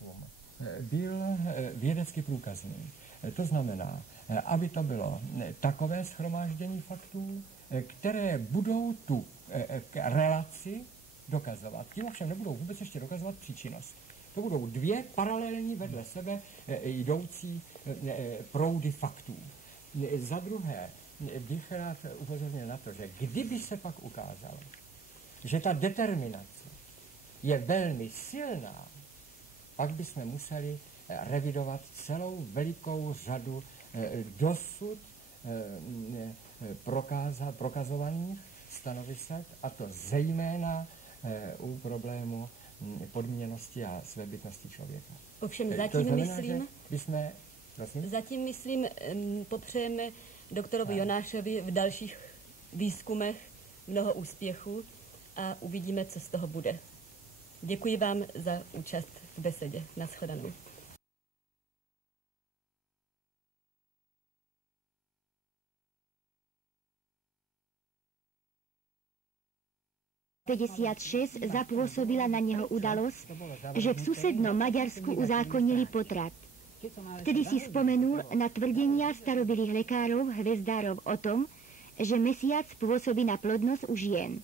výzkum byl vědecky průkazný. To znamená, aby to bylo takové shromáždění faktů, které budou tu relaci dokazovat. Tím ovšem nebudou vůbec ještě dokazovat příčinnost. To budou dvě paralelní vedle sebe jdoucí proudy faktů. Za druhé bych rád upozornil na to, že kdyby se pak ukázalo, že ta determinace je velmi silná, pak bychom museli revidovat celou velikou řadu dosud prokazovaných stanovisek, a to zejména u problému podmíněnosti a svébytnosti člověka. Ovšem zatím myslím, popřejeme doktorovi Jonášovi v dalších výzkumech mnoho úspěchů a uvidíme, co z toho bude. Děkuji vám za účast v besedě. Naschledanou. Zapôsobila na neho udalosť, že v susednom Maďarsku uzákonili potrat. Vtedy si spomenul na tvrdenia starobilých lekárov hvezdárov o tom, že mesiac pôsobí na plodnosť u žien.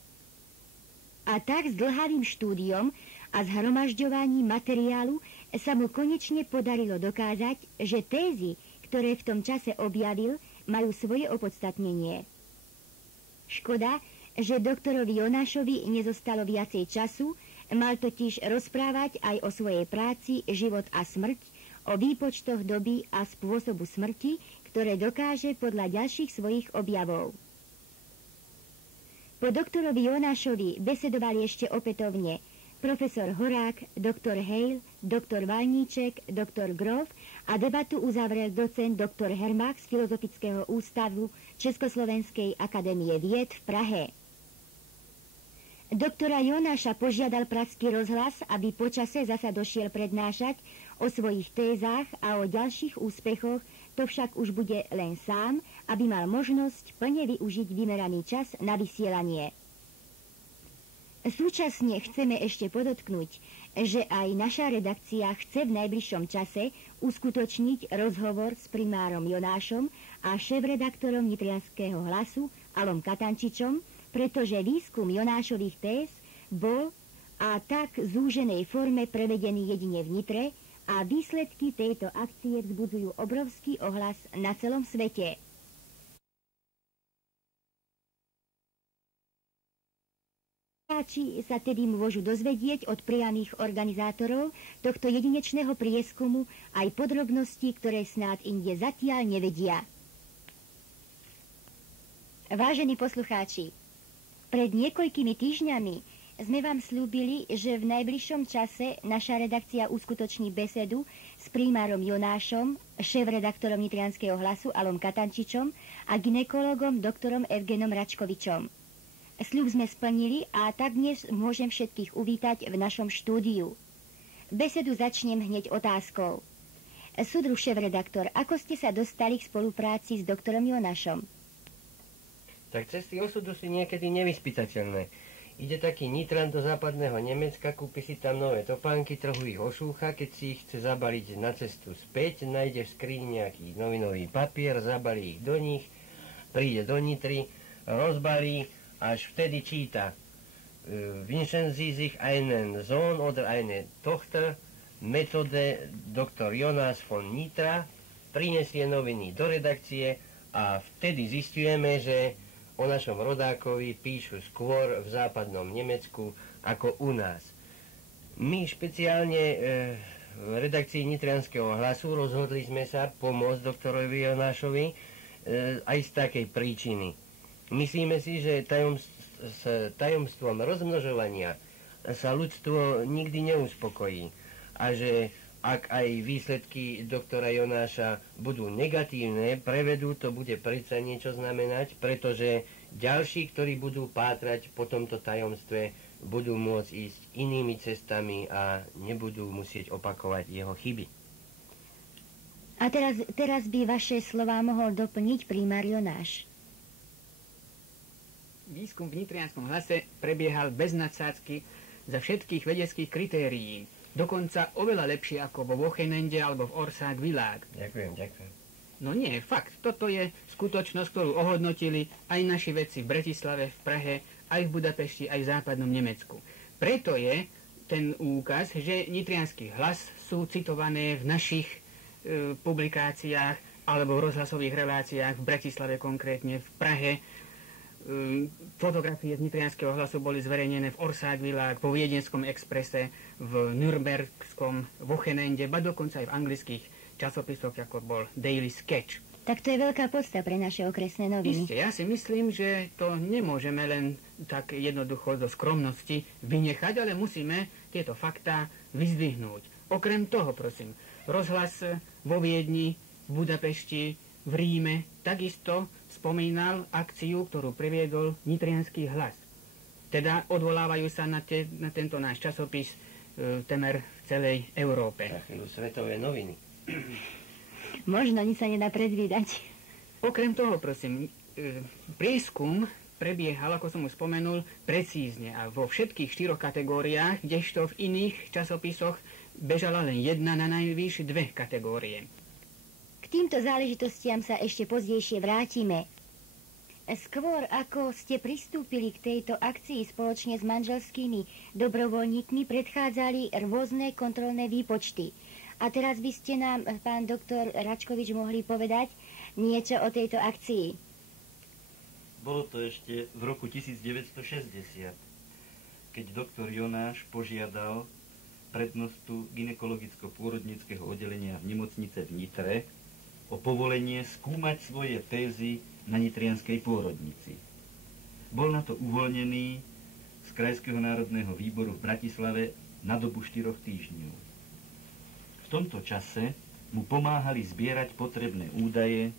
A tak s dlhavým štúdiom a zhromažďovaním materiálu sa mu konečne podarilo dokázať, že tézy, ktoré v tom čase objavil, majú svoje opodstatnenie. Škoda, že doktorovi Jonášovi nezostalo viacej času, mal totiž rozprávať aj o svojej práci Život a smrť, o výpočtoch doby a spôsobu smrti, ktoré dokáže podľa ďalších svojich objavov. Po doktorovi Jonášovi besedovali ešte opätovne profesor Horák, doktor Hejl, doktor Valníček, doktor Grof a debatu uzavrel docent doktor Hermach z Filozofického ústavu Československej akadémie vied v Prahe. Doktora Jonáša požiadal Pražský rozhlas, aby počase zasa došiel prednášať o svojich tézách a o ďalších úspechoch, to však už bude len sám, aby mal možnosť plne využiť vymeraný čas na vysielanie. Súčasne chceme ešte podotknúť, že aj naša redakcia chce v najbližšom čase uskutočniť rozhovor s primárom Jonášom a šéfredaktorom Nitrianskeho hlasu Alom Katančičom, pretože výskum Jonášových téz bol a tak v zúženej forme prevedený jedine v Nitre a výsledky tejto akcie vzbudzujú obrovský ohlas na celom svete. Diváci sa tedy môžu dozvedieť od priamých organizátorov tohto jedinečného prieskumu aj podrobnosti, ktoré snáď inde zatiaľ nevedia. Vážení poslucháči, pred niekoľkými týždňami sme vám slúbili, že v najbližšom čase naša redakcia uskutoční besedu s primárom Jonášom, šéfredaktorom Nitrianskeho hlasu Alom Katančičom a gynekologom doktorom Evgenom Račkovičom. Sľub sme splnili a tak dnes môžem všetkých uvítať v našom štúdiu. Besedu začnem hneď otázkou. Súdruh šéfredaktor, ako ste sa dostali k spolupráci s doktorom Jonášom? Tak cesty osudu sú niekedy nevyspytateľné. Ide taký Nitran do západného Nemecka, kúpi si tam nové topánky, trochu ich osúcha, keď si ich chce zabaliť na cestu späť, nájde v skrini nejaký novinový papier, zabalí ich do nich, príde do Nitry, rozbalí, až vtedy číta Wünschen Sie sich einen Sohn oder eine Tochter, Methode Dr. Jonas von Nitra, prinesie noviny do redakcie a vtedy zistujeme, že o našom rodákovi píšu skôr v západnom Nemecku ako u nás. My špeciálne v redakcii Nitrianskeho hlasu rozhodli sme sa pomôcť doktorovi Jonášovi aj z takej príčiny. Myslíme si, že s tajomstvom rozmnožovania sa ľudstvo nikdy neuspokojí a že ak aj výsledky doktora Jonáša budú negatívne, prevedu to bude predsa niečo znamenať, pretože ďalší, ktorí budú pátrať po tomto tajomstve, budú môcť ísť inými cestami a nebudú musieť opakovať jeho chyby. A teraz by vaše slová mohol doplniť primár Jonáš. Výskum v Nitrianskom hlase prebiehal bez nadsádzky za všetkých vedeckých kritérií. dokonca oveľa lepšie ako vo Wochenende alebo v Orsák Világ. Ďakujem. No nie, fakt, toto je skutočnosť, ktorú ohodnotili aj naši vedci v Bratislave, v Prahe, aj v Budapešti, aj v západnom Nemecku. Preto je ten úkaz, že Nitriansky hlas sú citované v našich publikáciách alebo v rozhlasových reláciách, v Bratislave konkrétne, v Prahe. Fotografie z Nitrianskeho hlasu boli zverejnené v Orsák Világ, vo Viedenskom exprese, v Nürnbergskom Wochenende, ba dokonca aj v anglických časopisoch, ako bol Daily Sketch. Tak to je veľká podsta pre naše okresné noviny. Isté, ja si myslím, že to nemôžeme len tak jednoducho zo skromnosti vynechať, ale musíme tieto faktá vyzdvihnúť. Okrem toho, prosím, rozhlas vo Viedni, v Budapešti, v Ríme takisto spomínal akciu, ktorú previedol Nitriansky hlas. Teda odvolávajú sa na tento náš časopis temer v celej Európe. Za chvíľu svetové noviny. Možno nič sa nedá predvídať. Okrem toho, prosím, prieskum prebiehal, ako som už spomenul, precízne a vo všetkých 4 kategóriách, kdežto v iných časopisoch bežala len jedna, na najvýš 2 kategórie. K týmto záležitostiam sa ešte pozdejšie vrátime. Skôr ako ste pristúpili k tejto akcii spoločne s manželskými dobrovoľníkmi, predchádzali rôzne kontrolné výpočty. A teraz by ste nám, pán doktor Račkovič, mohli povedať niečo o tejto akcii. Bolo to ešte v roku 1960, keď doktor Jonáš požiadal prednostu gynekologicko-pôrodníckeho oddelenia v nemocnice v Nitre o povolenie skúmať svoje tézy na nitrianskej pôrodnici. Bol na to uvoľnený z Krajského národného výboru v Bratislave na dobu 4 týždňov. V tomto čase mu pomáhali zbierať potrebné údaje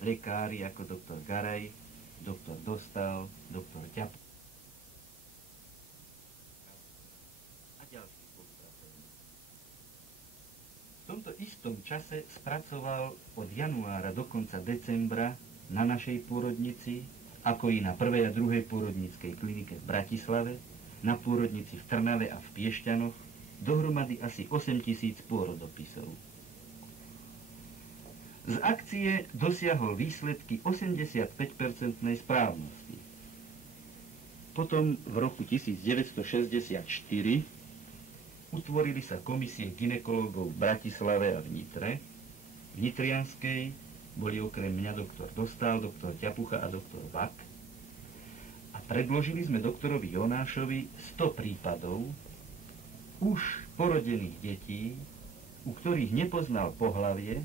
lekári ako doktor Garaj, doktor Dostal, doktor Ťap a ďalší spolupracovníci. V tomto istom čase spracoval od januára do konca decembra na našej pôrodnici, ako i na 1. a 2. pôrodníckej klinike v Bratislave, na pôrodnici v Trnave a v Piešťanoch, dohromady asi 8 000 pôrodopisov. Z akcie dosiahol výsledky 85% správnosti. Potom v roku 1964 utvorili sa komisie gynekológov v Bratislave a v Nitre. V Nitrianskej boli okrem mňa doktor Dostal, doktor Ťapucha a doktor Vak. A predložili sme doktorovi Jonášovi 100 prípadov už porodených detí, u ktorých nepoznal pohlavie,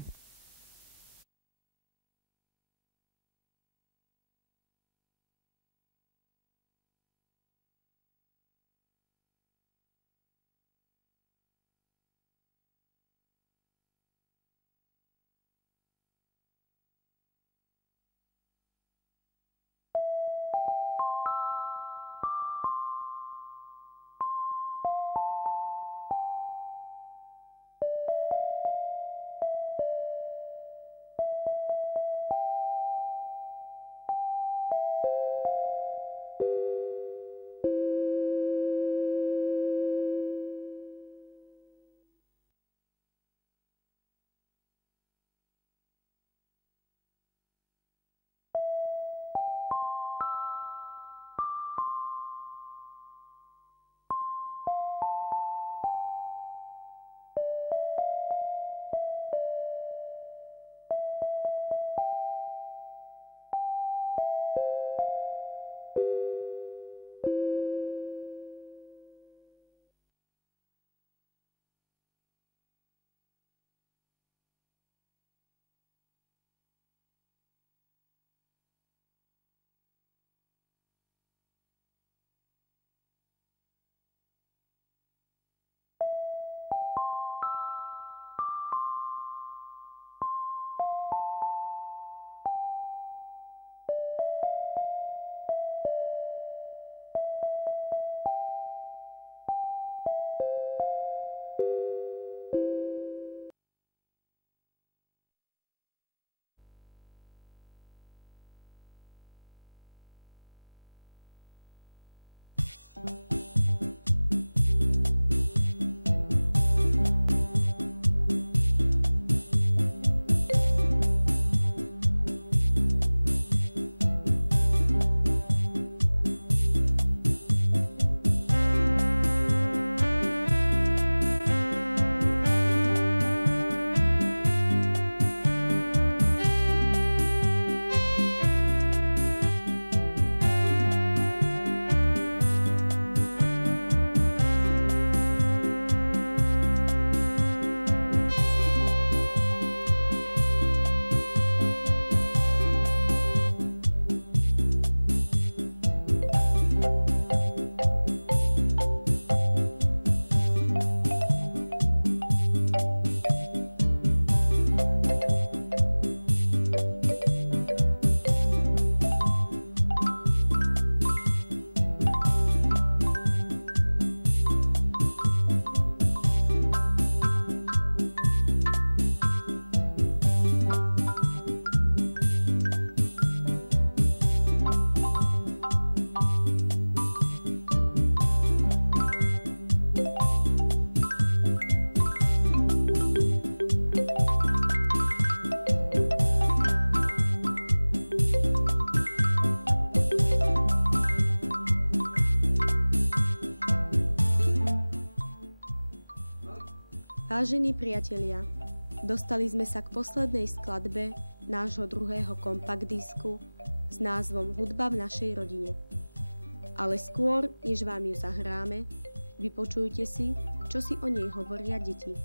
Vážení priatelia, dostali sme sa k poslednej skladbe nášho druhého kompakt disku s názvom Hudba v našej rodine. Ale skôr, než vám ju zahráme, vypočujte si, čo si o nej hovoria deti.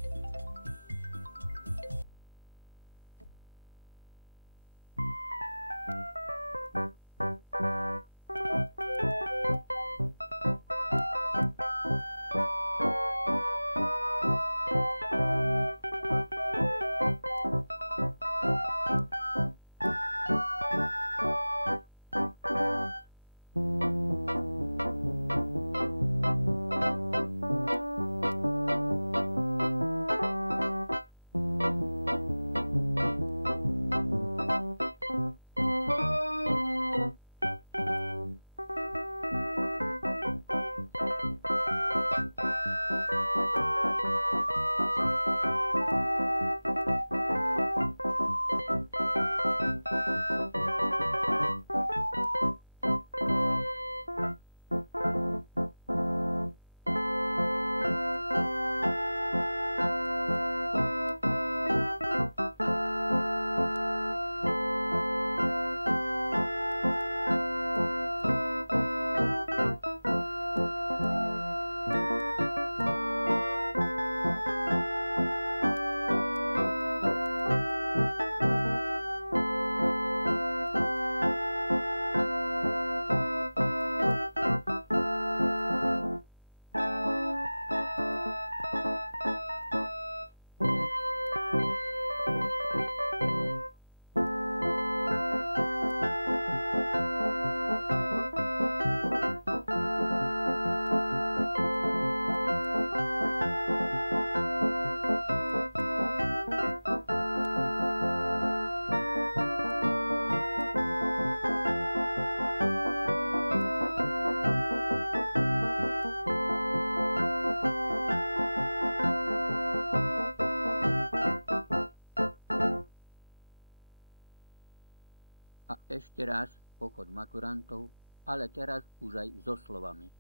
A ešte raz pochod maturantov, ale teraz už aj so slovami.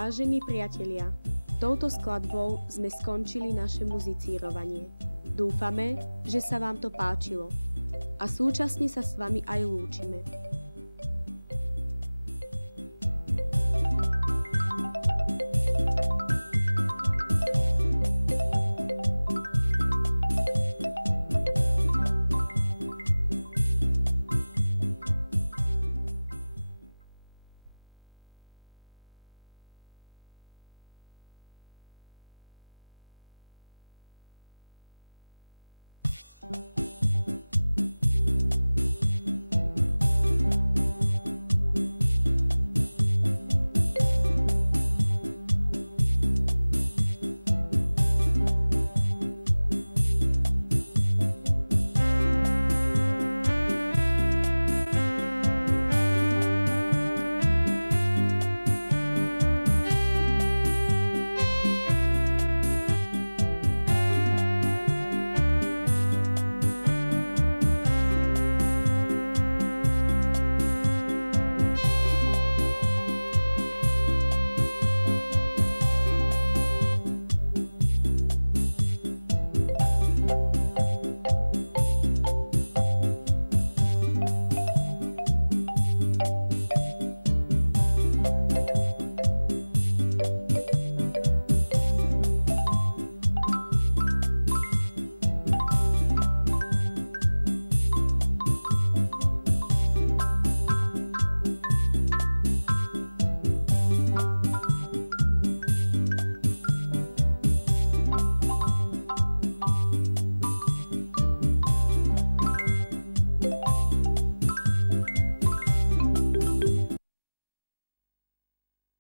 Vážení priatelia, touto skladbou sme skončili naše muzicírovanie. Dúfame, že sa vám to páčilo a súčasne sa s vami aj lúčime.